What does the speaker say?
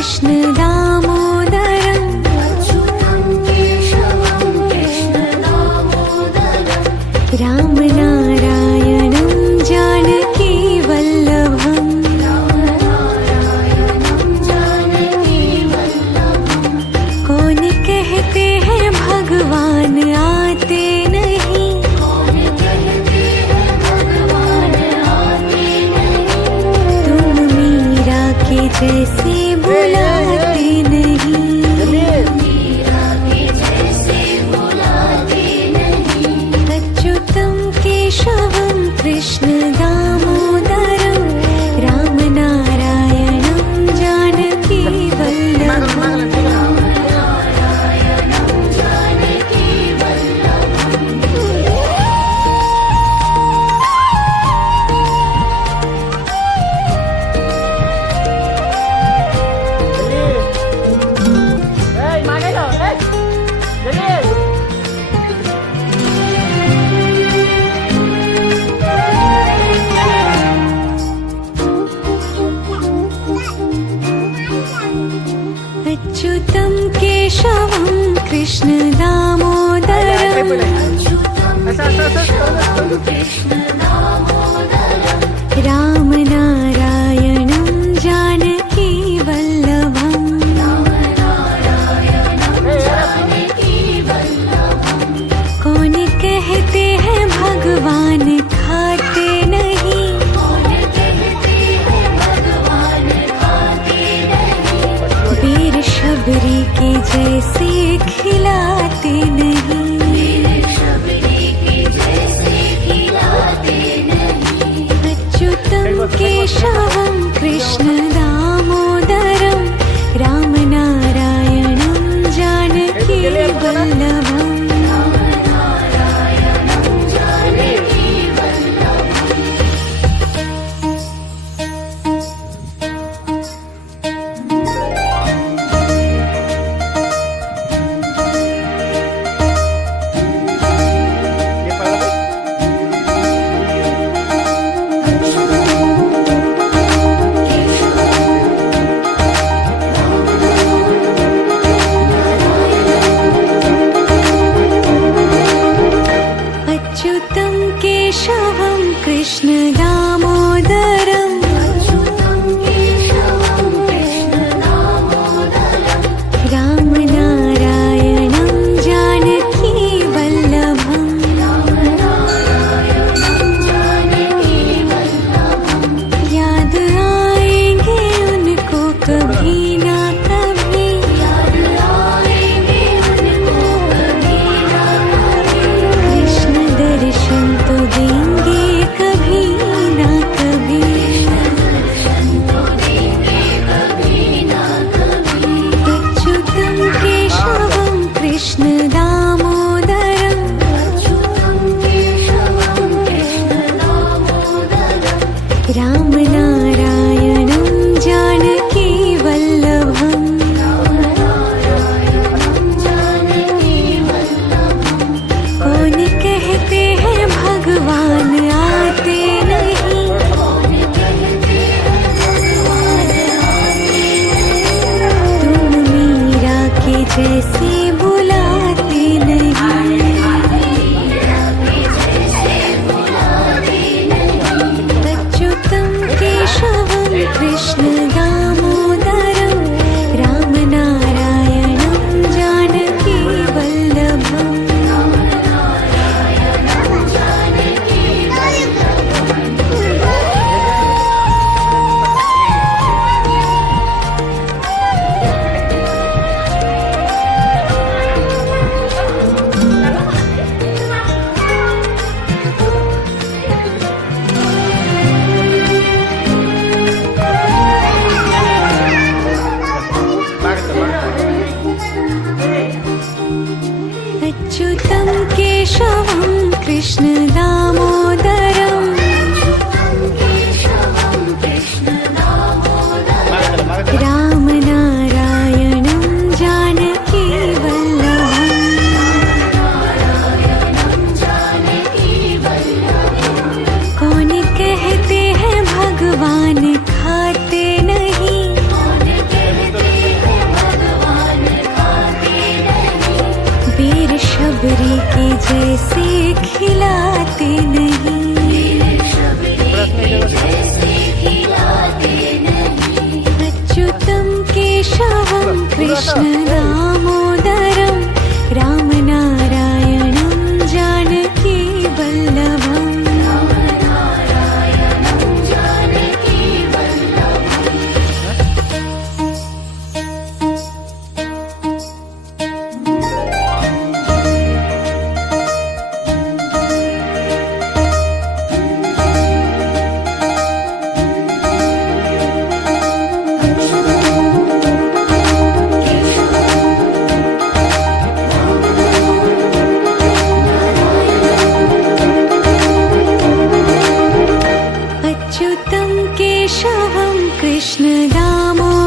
कृष्ण दामोदरम् अच्युतं केशवं कृष्ण दामोदरम् राम नारायणं जानकी वल्लभम् नारायणं जानकी वल्लभम् कौन कहते हैं भगवान आते नहीं कौन कहते हैं भगवान आते नहीं तुम मीरा के जैसे बुलाते नहीं मीरा के जैसे बुलाते नहीं अच्युतं केशवं कृष्ण दामोदरं राम नारायणं जानकी वल्लभम् नारायणं जानकी वल्लभम् अच्युतं केशवं कृष्ण दामोदरम् अच्युतं केशवं कृष्ण दामोदरम् राम नारायणं जानकी वल्लभम् नारायणं जानकी वल्लभम् कौन कहते हैं भगवान खाते नहीं कौन कहते हैं भगवान खाते नहीं वीर शबरी के जैसे खिलाते नहीं मेरे शबरी के जैसे खिलाते नहीं अच्युतं केशवं कृष्ण दामोदरं राम नारायणं जानकी वल्लभम् नारायणं जानकी वल्लभम् अच्युतं केशवं कृष्ण दामोदरम् अच्युतं केशवं कृष्ण दामोदरम् राम नारायणं जानकी वल्लभम् नारायणं जानकी वल्लभम् याद आएंगे उनको कभी ना कभी याद आएंगे उनको कभी ना कभी कृष्ण दर्शन तो देंगे कभी ना कभी दर्शन तो देंगे कभी ना कभी अच्युतं केशवं कृष्ण दामोदरम् अच्युतं केशवं कृष्ण दामोदरम् राम नारायणं जानकी वल्लभम् नारायणं जानकी वल्लभम् कौन कहते हैं भगवान आते नहीं कौन कहते हैं भगवान आते नहीं तुम मीरा के जैसे बुलाते नहीं मीरा के जैसे बुलाते नहीं अच्युतं केशवं कृष्ण दामोदरं राम नारायणं जानकी वल्लभम् नारायणं जानकी वल्लभम् अच्युतं केशवं कृष्ण दामोदरम् केशवं कृष्ण दामोदरम् राम नारायणं जानकी वल्लभम् नारायणं जानकी वल्लभम् कौन कहते हैं भगवान खाते नहीं कौन कहते कृष्ण दामोदरं रामनारायणं जानकी वल्लभम् नारायणं जानकी वल्लभम् अच्युतं केशवं कृष्ण दामोदरं